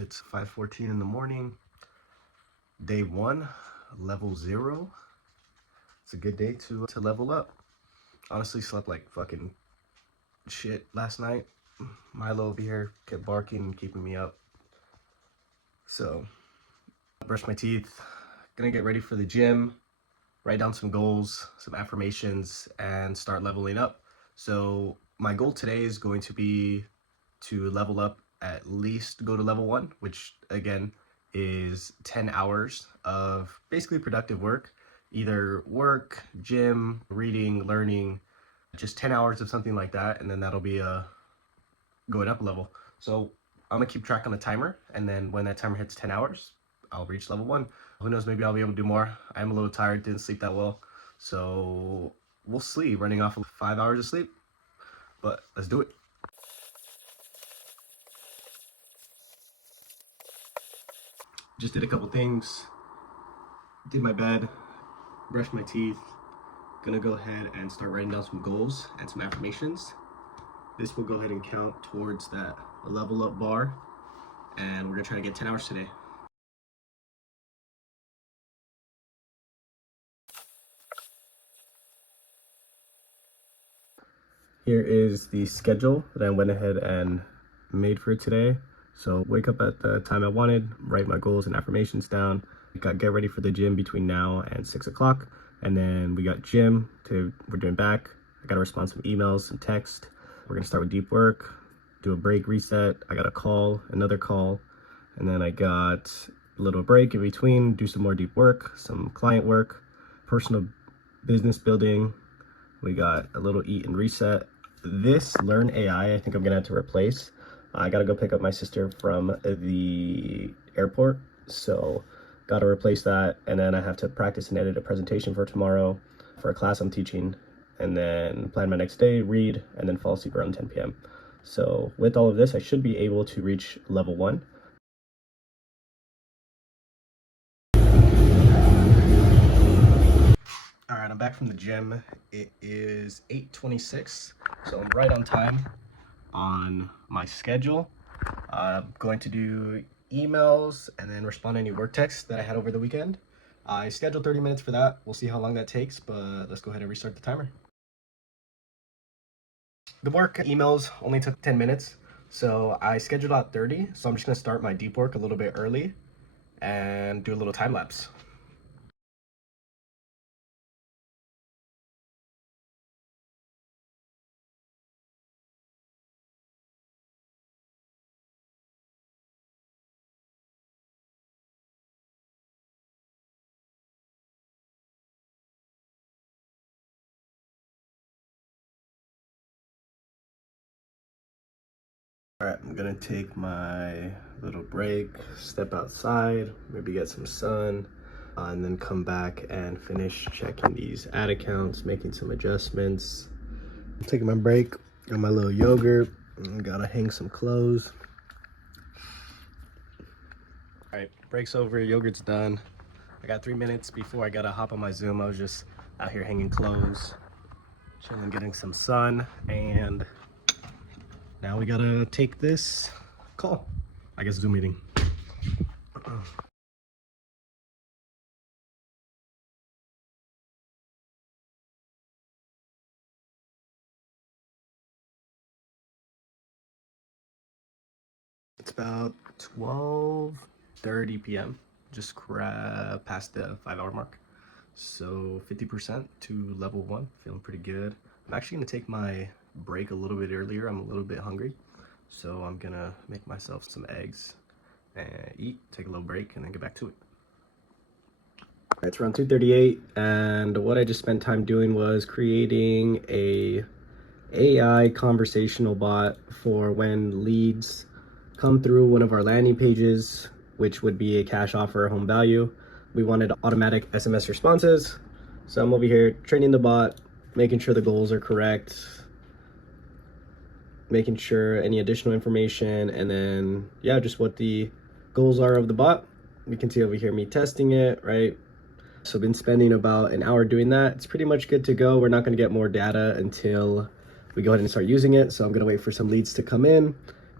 It's 5:14 in the morning. Day 1, level 0. It's a good day to level up. Honestly, slept like fucking shit last night. Milo over here kept barking and keeping me up. So, brush my teeth. Gonna get ready for the gym. Write down some goals, some affirmations, and start leveling up. So, my goal today is going to be to level up, at least go to level 1, which again is 10 hours of basically productive work, either work, gym, reading, learning, just 10 hours of something like that, and then that'll be going up a level. So I'm gonna keep track on the timer, and then when that timer hits 10 hours, I'll reach level 1. Who knows, maybe I'll be able to do more. I'm a little tired, didn't sleep that well, so we'll see. Running off of 5 hours of sleep, but let's do it. Just did a couple things, did my bed, brushed my teeth. Gonna go ahead and start writing down some goals and some affirmations. This will go ahead and count towards that level up bar, and we're gonna try to get 10 hours today. Here is the schedule that I went ahead and made for today. So wake up at the time I wanted, write my goals and affirmations down, get ready for the gym between now and 6 o'clock. And then we got gym we're doing back. I gotta respond some emails, some text. We're gonna start with deep work, do a break reset. I got a call, another call, and then I got a little break in between, do some more deep work, some client work, personal business building. We got a little eat and reset. This Learn AI, I think I'm gonna have to replace. I gotta go pick up my sister from the airport, so gotta replace that. And then I have to practice and edit a presentation for tomorrow for a class I'm teaching, and then plan my next day, read, and then fall asleep around 10 p.m. So with all of this, I should be able to reach level 1. All right, I'm back from the gym. It is 8:26, so I'm right on time on my schedule. I'm going to do emails and then respond to any work texts that I had over the weekend. I scheduled 30 minutes for that. We'll see how long that takes, but let's go ahead and restart the timer. The work emails only took 10 minutes, so I scheduled out 30, so I'm just gonna start my deep work a little bit early and do a little time lapse. All right, I'm gonna take my little break, step outside, maybe get some sun, and then come back and finish checking these ad accounts, making some adjustments. I'm taking my break, got my little yogurt, gotta hang some clothes. All right, break's over, yogurt's done. I got 3 minutes before I gotta hop on my Zoom. I was just out here hanging clothes, chilling, getting some sun, and now we gotta take this call. I guess Zoom meeting. It's about 12:30 p.m. Just past the 5-hour mark. So 50% to level 1, feeling pretty good. I'm actually gonna take my break a little bit earlier. I'm a little bit hungry. So I'm gonna make myself some eggs and eat, take a little break, and then get back to it. It's around 2:38, and what I just spent time doing was creating a AI conversational bot for when leads come through one of our landing pages, which would be a cash offer or home value. We wanted automatic SMS responses. So I'm over here training the bot, making sure the goals are correct, making sure any additional information, and then yeah, just what the goals are of the bot. You can see over here me testing it, right? So I've been spending about an hour doing that. It's pretty much good to go. We're not gonna get more data until we go ahead and start using it. So I'm gonna wait for some leads to come in,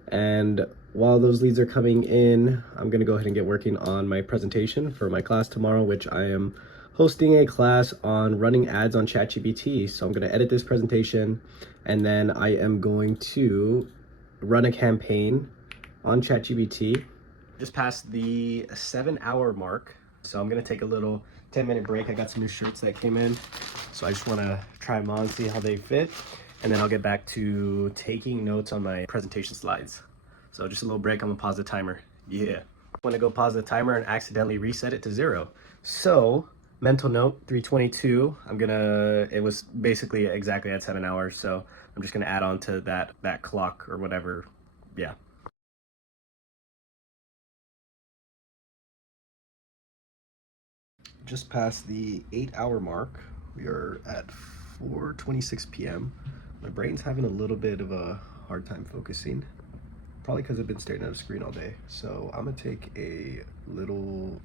and while those leads are coming in, I'm gonna go ahead and get working on my presentation for my class tomorrow, which I am hosting a class on running ads on ChatGPT. So I'm gonna edit this presentation, and then I am going to run a campaign on ChatGPT. Just passed the 7-hour mark, so I'm gonna take a little 10-minute break. I got some new shirts that came in, so I just wanna try them on, see how they fit, and then I'll get back to taking notes on my presentation slides. So just a little break. I'm gonna pause the timer. Yeah. I'm gonna go pause the timer and accidentally reset it to 0. So mental note 3:22. It was basically exactly at 7 hours. So I'm just gonna add on to that clock or whatever. Yeah. Just past the 8-hour mark. We are at 4:26 p.m. My brain's having a little bit of a hard time focusing. Probably because I've been staring at a screen all day. So I'm gonna take a little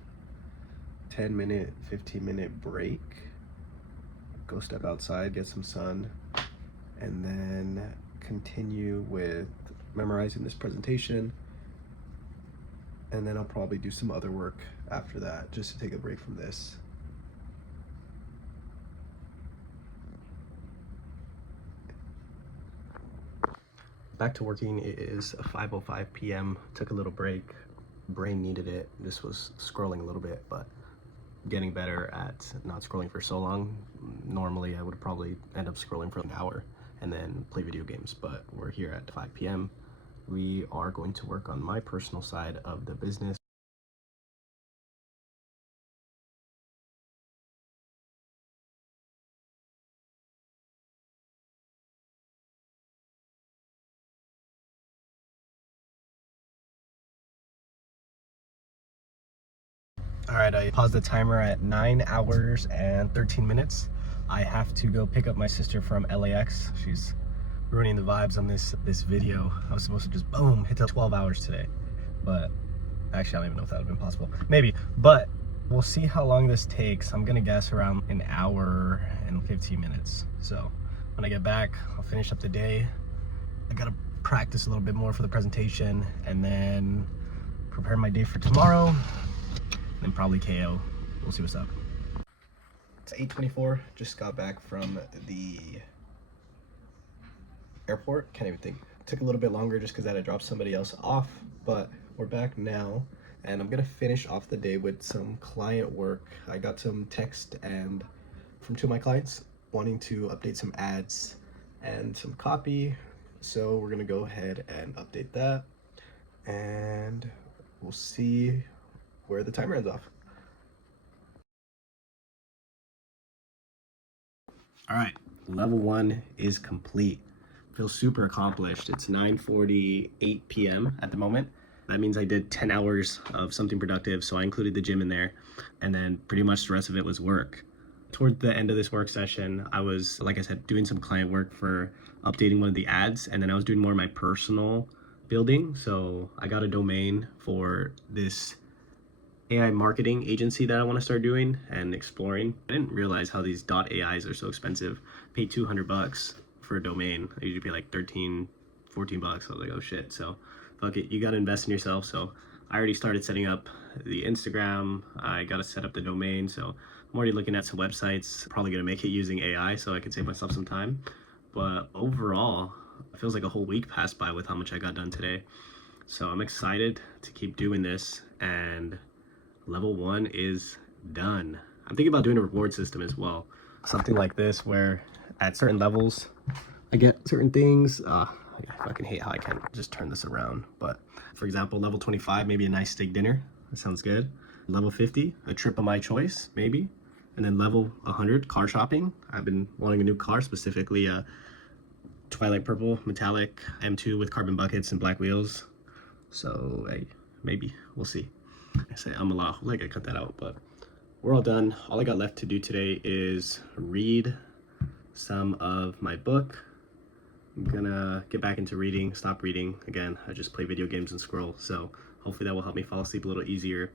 10-minute, 15-minute break, go step outside, get some sun, and then continue with memorizing this presentation. And then I'll probably do some other work after that, just to take a break from this. Back to working. It is 5:05 p.m. Took a little break. Brain needed it. This was scrolling a little bit, but getting better at not scrolling for so long. Normally I would probably end up scrolling for an hour and then play video games, but we're here at 5 p.m. We are going to work on my personal side of the business. All right, I paused the timer at 9 hours and 13 minutes. I have to go pick up my sister from LAX. She's ruining the vibes on this video. I was supposed to just boom, hit the 12 hours today. But actually, I don't even know if that would have been possible. Maybe, but we'll see how long this takes. I'm gonna guess around an hour and 15 minutes. So when I get back, I'll finish up the day. I gotta practice a little bit more for the presentation and then prepare my day for tomorrow. Then probably KO. We'll see what's up. It's 8:24. Just got back from the airport. Can't even think. Took a little bit longer just because I had to drop somebody else off, but we're back now, and I'm gonna finish off the day with some client work. I got some text and from two of my clients wanting to update some ads and some copy, so we're gonna go ahead and update that, and we'll see where the timer ends off. All right, level 1 is complete. Feel super accomplished. It's 9:48 p.m. at the moment. That means I did 10 hours of something productive, so I included the gym in there, and then pretty much the rest of it was work. Toward the end of this work session, I was, like I said, doing some client work for updating one of the ads, and then I was doing more of my personal building. So I got a domain for this AI marketing agency that I want to start doing and exploring. I didn't realize how these .ais are so expensive. Paid $200 for a domain. I usually pay like 13, 14 bucks. I was like, oh shit. So fuck it, you got to invest in yourself. So I already started setting up the Instagram. I got to set up the domain. So I'm already looking at some websites, probably going to make it using AI so I can save myself some time. But overall, it feels like a whole week passed by with how much I got done today. So I'm excited to keep doing this, and level 1 is done. I'm thinking about doing a reward system as well. Something like this where at certain levels, I get certain things. I fucking hate how I can't just turn this around. But for example, level 25, maybe a nice steak dinner. That sounds good. Level 50, a trip of my choice, maybe. And then level 100, car shopping. I've been wanting a new car, specifically a Twilight Purple Metallic M2 with carbon buckets and black wheels. So hey, maybe, we'll see. I say I'm a lot, like I cut that out, but we're all done. All I got left to do today is read some of my book. I'm gonna get back into reading, stop reading. Again, I just play video games and scroll, so hopefully that will help me fall asleep a little easier.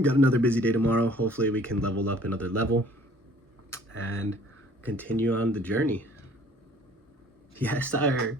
Got another busy day tomorrow. Hopefully we can level up another level and continue on the journey. Yes, sir.